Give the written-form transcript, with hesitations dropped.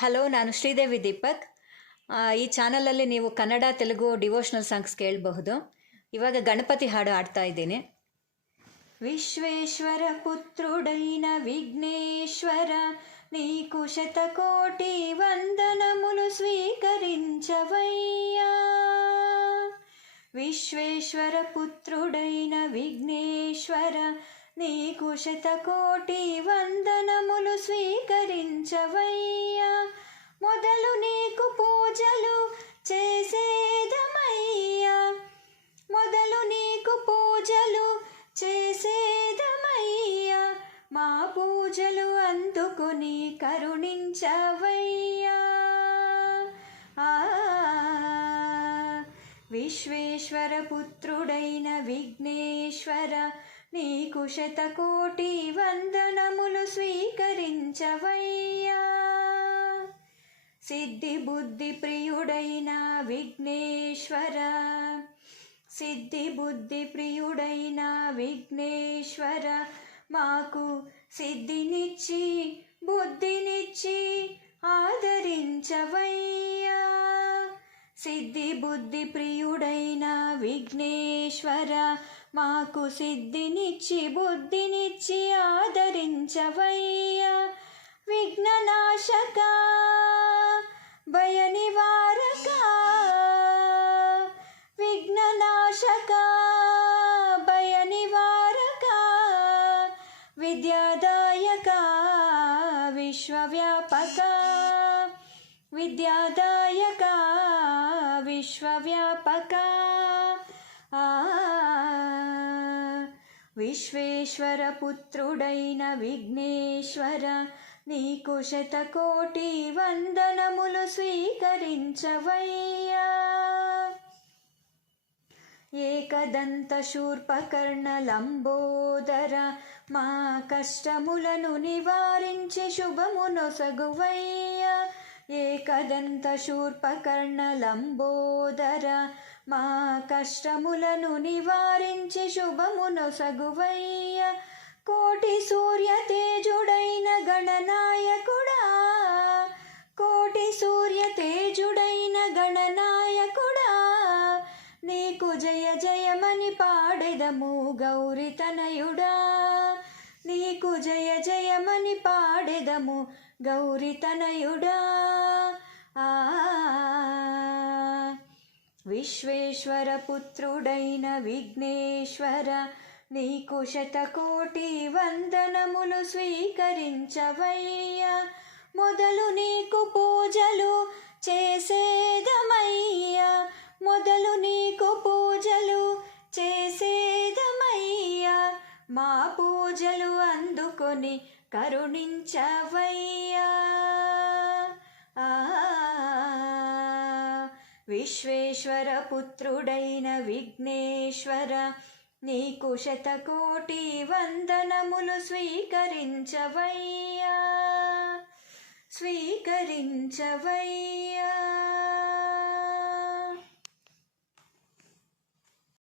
Hello, ನಾನು ಶ್ರೀದೇವಿ ದೀಪಕ್. ಈ ಚಾನಲಲ್ಲಿ ನೀವು ಕನ್ನಡ, ತೆಲುಗು ಡಿವೋಷನಲ್ ಸಾಂಗ್ಸ್ ಕೇಳಬಹುದು. ಇವಾಗ ಗಣಪತಿ ಹಾಡು ಆಡ್ತಾ ಇದ್ದೀನಿ. విశ్వేశ్వర పుత్రుడైన విఘ్నేశ్వర, నీకు శతకోటి వందనములు స్వీకరించవయ్యా. విశ్వేశ్వర పుత్రుడైన విఘ్నేశ్వర, నీకు శతకోటి వందనములు స్వీకరించవయ్యా. మొదలు నీకు పూజలు చేసేదమయ్యా, మొదలు నీకు పూజలు చేసేదమయ్యా. మా పూజలు అందుకుని కరుణించవయ్యా. విశ్వేశ్వర పుత్రుడైన విఘ్నేశ్వర, నీకు శతకోటి వందనములు స్వీకరించవయ్యా. సిద్ధి బుద్ధి ప్రియుడైన విఘ్నేశ్వర, సిద్ధి బుద్ధి ప్రియుడైన విఘ్నేశ్వర, మాకు సిద్ధినిచ్చి బుద్ధినిచ్చి ఆదరించవయ్యా. సిద్ధి బుద్ధి ప్రియుడైన విఘ్నేశ్వర, మాకు సిద్ధినిచ్చి బుద్ధినిచ్చి ఆదరించవయ్యా. విఘ్ననాశక భయ నివారక, విఘ్ననాశక భయ నివారక, విద్యాదాయక విశ్వవ్యాపక, విద్యాదాయక విశ్వవ్యాపక. విశ్వేశ్వర పుత్రుడైన విఘ్నేశ్వర, నీకు శతకోటి వందనములు స్వీకరించవయ్యా. ఏకదంత శూర్పకర్ణ లంబోదర, మా కష్టములను నివారించి శుభమునొసగువయ్యా. ఏకదంత శూర్పకర్ణ లంబోదర, మా కష్టములను నివారించి శుభమునొసగువయ్యా. కోటి సూర్య తేజుడైన గణనాయకుడా, కోటి సూర్య తేజుడైన గణనాయకుడా, నీకు జయ జయమని పాడెదము గౌరితనయుడా. నీకు జయ జయమని పాడెదము గౌరితనయుడా. విశ్వేశ్వర పుత్రుడైన విఘ్నేశ్వర, నీకు శతకోటి వందనములు స్వీకరించవయ్యా. మొదలు నీకు పూజలు చేసేదమయ్యా, మొదలు నీకు పూజలు చేసేదమయ్యా. మా పూజలు అందుకొని కరుణించవయ్యా. విశ్వేశ్వర పుత్రుడైన విఘ్నేశ్వర, నీకు శతకోటి వందనములు స్వీకరించవయ్యా, స్వీకరించవయ్యా.